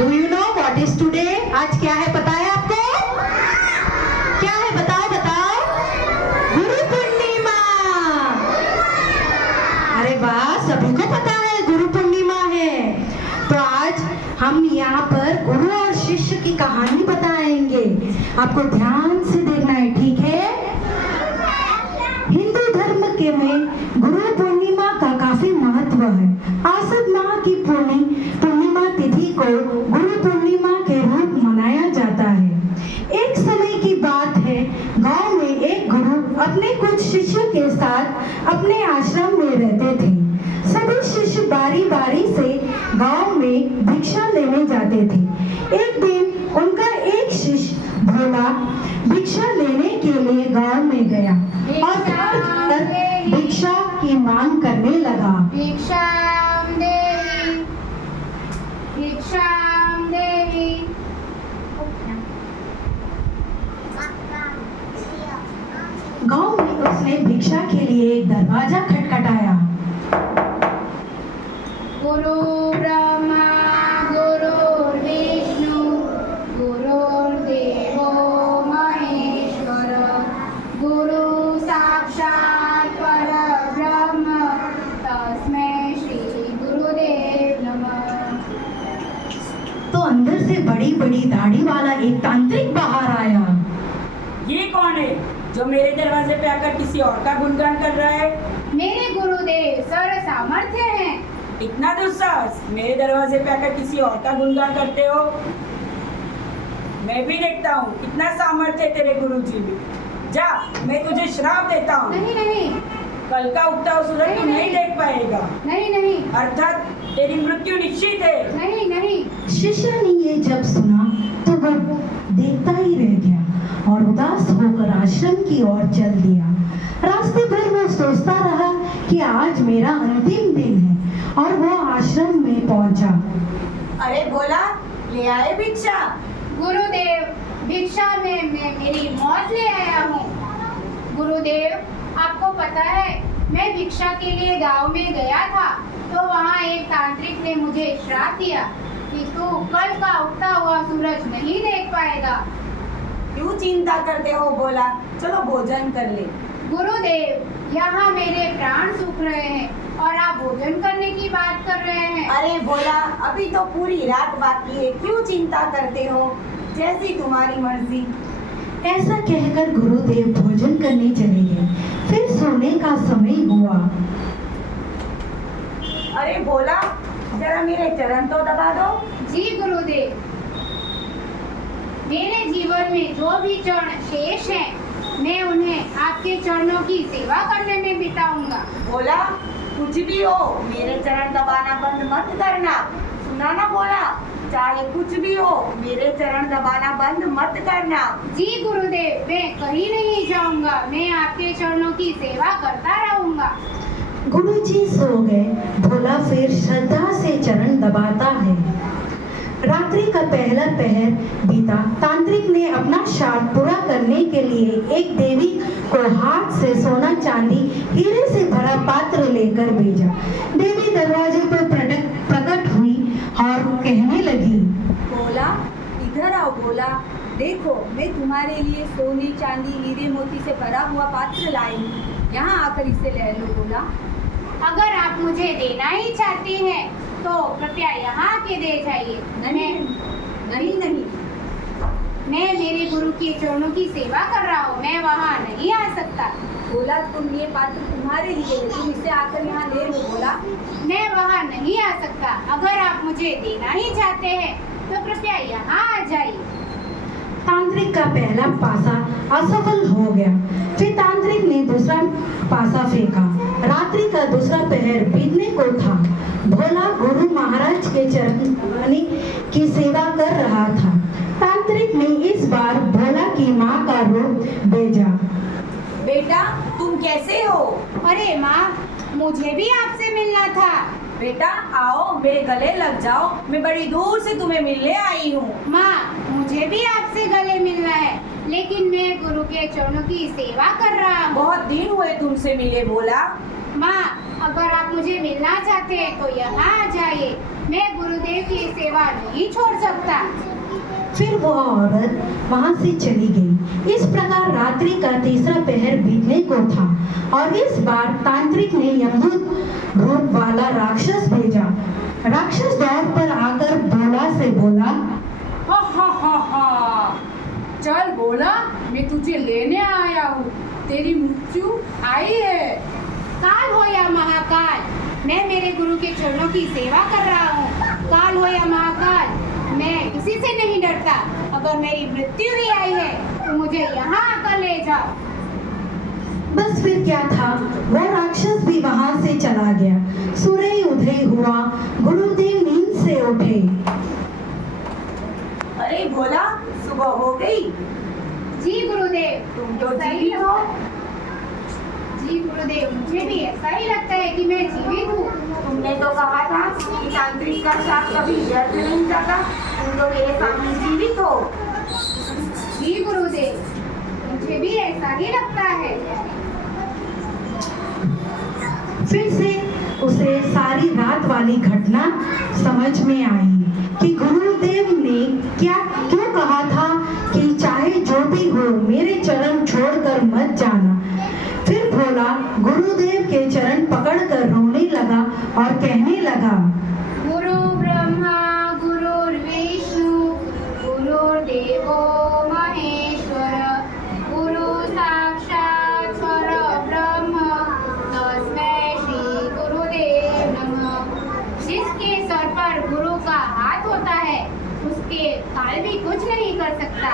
Do you know what is today? आज क्या है पता है आपको? क्या है बताओ बताओ? गुरु पूर्णिमा। अरे वाह, सभी को पता है गुरु पूर्णिमा है। तो आज हम यहाँ पर गुरु और शिष्य की कहानी बताएंगे। आपको ध्यान से देखना है, ठीक है? हिंदू धर्म के में गुरु पूर्णिमा का काफी महत्व है। आषाढ़ माह की पूर्णिमा तिथि को गुरु पूर्णिमा के रूप मनाया जाता है। एक समय की बात है, गांव में एक गुरु अपने कुछ शिष्यों के साथ अपने आश्रम में रहते थे। सभी शिष्य बारी बारी से गांव में भिक्षा लेने जाते थे। एक दिन उनका एक शिष्य भोला भिक्षा लेने के लिए गांव में गया और घर घर भिक्षा की मांग करने लगा। भिक्षाम देहि, भिक्षाम देहि। गांव में उसने भिक्षा के लिए एक दरवाजा खटखटाया। गुरु ब्रह्मा गुरुर्विष्णु गुरुर्देवो महेश्वर गुरु साक्षात् परब्रह्म तस्मै श्री गुरुदेव नमः। तो अंदर से बड़ी बड़ी दाढ़ी वाला एक तांत्रिक बाहर आया। ये कौन है जो मेरे दरवाजे पे आकर किसी और का गुणगान कर रहा है? मेरे गुरुदेव सर्व सामर्थ्य हैं। इतना दुस्साहस, मेरे दरवाजे पे आकर किसी और का गुणगान करते हो? मैं भी देखता हूँ कितना सामर्थ्य है तेरे गुरुजी में। जा, मैं तुझे श्राप देता हूँ। नहीं नहीं कल का उगता हुआ सूरज तू नहीं देख पाएगा। नहीं नहीं अर्थात तेरी मृत्यु निश्चित है। नहीं नहीं। शिष्य ने ये जब सुना तो वह देखता ही रह गया और उदास होकर आश्रम की ओर चल दिया। रास्ते भर वो सोचता रहा कि आज मेरा अंतिम दिन है और वो आश्रम में पहुंचा। अरे बोला, ले आए भिक्षा? गुरुदेव, भिक्षा में मैं मेरी मौत ले आया हूँ। गुरुदेव, आपको पता है मैं भिक्षा के लिए गांव में गया था तो वहाँ एक तांत्रिक ने मुझे श्राप दिया कि तू कल का उगता हुआ सूरज नहीं देख पाएगा। क्यों चिंता करते हो बोला, चलो भोजन कर ले। गुरुदेव, यहाँ मेरे प्राण सूख रहे हैं और आप भोजन करने की बात कर रहे हैं। अरे बोला, अभी तो पूरी रात बाकी है, क्यों चिंता करते हो? जैसी तुम्हारी मर्जी। ऐसा कहकर गुरुदेव भोजन करने चले गए। फिर सोने का समय हुआ। अरे बोला, जरा मेरे चरण तो दबा दो। जी गुरुदेव, मेरे जीवन में जो भी चरण शेष हैं, मैं उन्हें आपके चरणों की सेवा करने में बिताऊंगा। बोला, कुछ भी हो मेरे चरण दबाना बंद मत करना। सुना ना बोला, चाहे कुछ भी हो मेरे चरण दबाना बंद मत करना। जी गुरुदेव, मैं कहीं नहीं जाऊंगा, मैं आपके चरणों की सेवा करता रहूंगा। गुरुजी सो गए। भोला फिर श्रद्धा से चरण दबाता है। रात्रि का पहला पहर बीता। तांत्रिक ने अपना श्राप पूरा करने के लिए एक देवी को हाथ से सोना चांदी हीरे से भरा पात्र लेकर भेजा। देवी दरवाजे पर प्रकट हुई और कहने लगी, बोला, इधर आओ। बोला, देखो मैं तुम्हारे लिए सोने चांदी हीरे मोती से भरा हुआ पात्र लाई हूँ, यहाँ आकर इसे ले लो। बोला, अगर आप मुझे देना ही चाहते हैं तो कृपया यहाँ आके दे जाइए। नहीं नहीं, मैं मेरे गुरु के चरणों की सेवा कर रहा हूँ, मैं वहाँ नहीं आ सकता। बोला, तुम ये पात्र तुम्हारे लिए है, तुम इसे आकर यहाँ ले लो। बोला, मैं वहाँ नहीं आ सकता। अगर आप मुझे देना ही चाहते हैं तो कृपया यहाँ आ जाइए। तांत्रिक का पहला पासा असफल हो गया। फिर तांत्रिक ने दूसरा पासा फेंका। रात्रि का दूसरा पहर बीतने को था। भोला गुरु महाराज के चरण की सेवा कर रहा था। तांत्रिक ने इस बार भोला की माँ का रूप भेजा। बेटा, तुम कैसे हो? अरे माँ, मुझे भी आपसे मिलना था। बेटा आओ, मेरे गले लग जाओ, मैं बड़ी दूर से तुम्हें मिलने आई हूँ। माँ, मुझे भी आपसे गले मिलना है, लेकिन मैं गुरु के चरणों की सेवा कर रहा हूँ। बहुत दिन हुए तुमसे मिले। बोला, माँ, अगर आप मुझे मिलना चाहते हैं तो यहाँ आ जाइए। मैं गुरुदेव गुरुदेव की सेवा नहीं छोड़ सकता। फिर वह औरत वहां से चली गई। इस प्रकार रात्रि का तीसरा पहर बीतने को था और इस बार तांत्रिक ने यमदूत रूप वाला राक्षस भेजा। राक्षस दौड़ पर आकर भोला से बोला, हा चल भोला, मैं तुझे लेने आया हूँ, तेरी मृत्यु आई है। काल हो या महाकाल, मैं मेरे गुरु के चरणों की सेवा कर रहा हूँ। काल हो या महाकाल, मैं किसी से नहीं डरता। अगर मेरी मृत्यु भी आई है तो मुझे यहाँ आकर ले जाओ। बस फिर क्या था, वह राक्षस भी वहां से चला गया। सूर्य उदय हुआ, गुरुदेव नींद से उठे। अरे भोला, सुबह हो गई। जी गुरुदेव, तुम तो ऐसा ही जीवित हो। जी गुरुदेव, मुझे भी ऐसा ही लगता है कि मैं जीवित हूँ। तुमने तो कहा था कि तांत्रिक का शाप कभी व्यर्थ नहीं जाता। तुम तो मेरे सामने जीवित हो। जी गुरुदेव, मुझे भी ऐसा ही लगता है। फिर से उसे सारी रात वाली घटना समझ में आई कि गुरुदेव ने क्यों कहा था कि चाहे जो भी हो मेरे चरण छोड़कर मत जाना। फिर भोला गुरुदेव के चरण पकड़कर रोने लगा और कहने लगा, गुरु ब्रह्मा गुरुर्विष्णु गुरुर्देवो महेश्वर गुरु साक्षात् परब्रह्म तस्मै श्री गुरुदेव नमः। जिसके सर पर गुरु का हाथ होता है उसके काल भी कुछ नहीं कर सकता।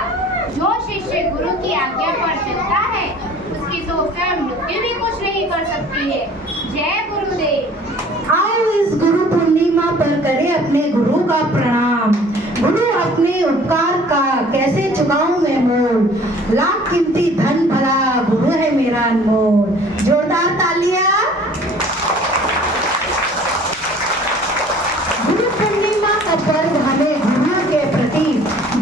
जो शिष्य गुरु की आज्ञा पर चलता है उसकी तो स्वयं मृत्यु भी कुछ नहीं कर सकती है। जय गुरुदेव। आओ इस गुरु पूर्णिमा पर करें अपने गुरु का प्रणाम। गुरु अपने उपकार का कैसे चुकाऊं मैं मोल, लाख कीमती धन भला गुरु है मेरा अनमोल। जोरदार तालियां। गुरु पूर्णिमा का पर्व हमें गुरुओं के प्रति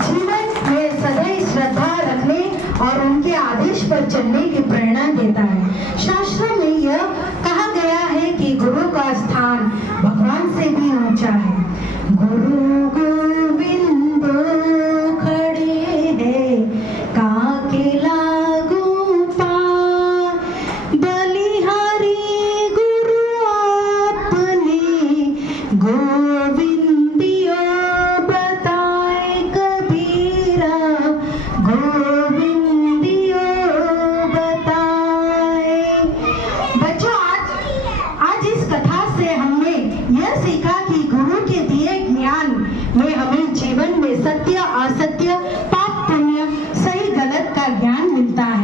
जीवन में सदैव श्रद्धा रखने और उनके आदेश पर चलने की प्रेरणा देता है। शास्त्रों में यह कहा गया है कि गुरु का स्थान भगवान से भी ऊंचा है। गुरु गोविंद खड़े हैं काके लागू पार, बलिहारी गुरु आपने गोविंदियो बताए कबीरा, गोविंदियो बताए। बच्चों, आज इस कथा से हमने यह सीखा कि गुरु के दिए ज्ञान में हमें जीवन में सत्य असत्य पाप पुण्य सही गलत का ज्ञान मिलता है।